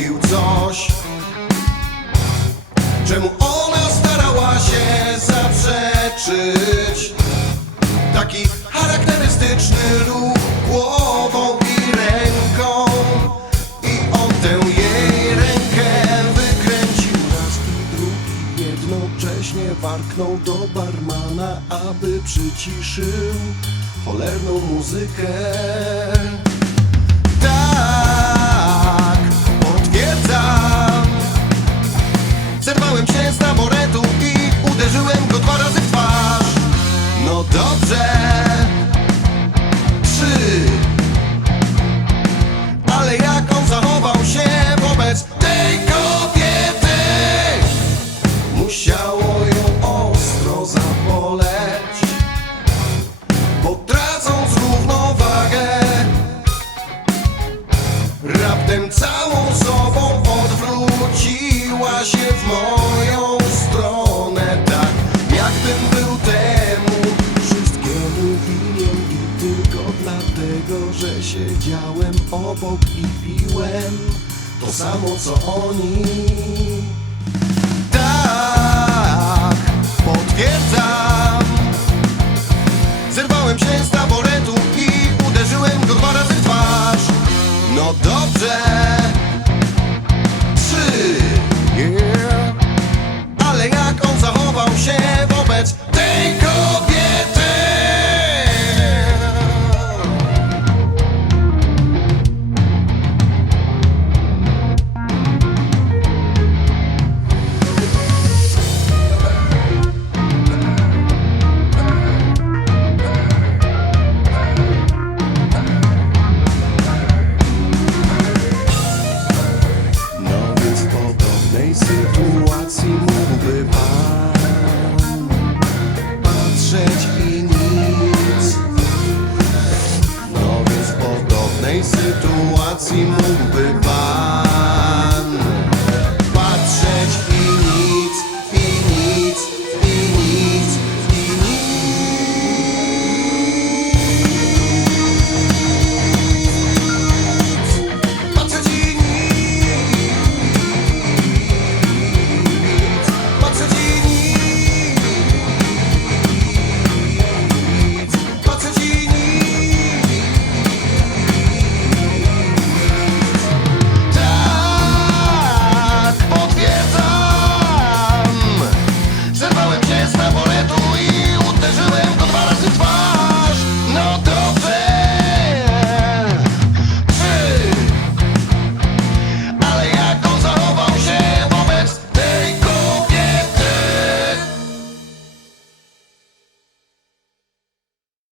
mówił coś Czemu ona starała się zaprzeczyć. Taki charakterystyczny ruch głową i ręką I on tę jej rękę wykręcił. Raz i drugi Jednocześnie warknął do barmana, aby przyciszył cholerną muzykę Zerwałem się z taboretu i uderzyłem go dwa razy to samo co oni. Tak, potwierdzam. Zerwałem się z taboretu i uderzyłem go dwa razy w twarz. No dobrze. Trzy. Yeah. Ale jak on zachował się wobec tej kobiety?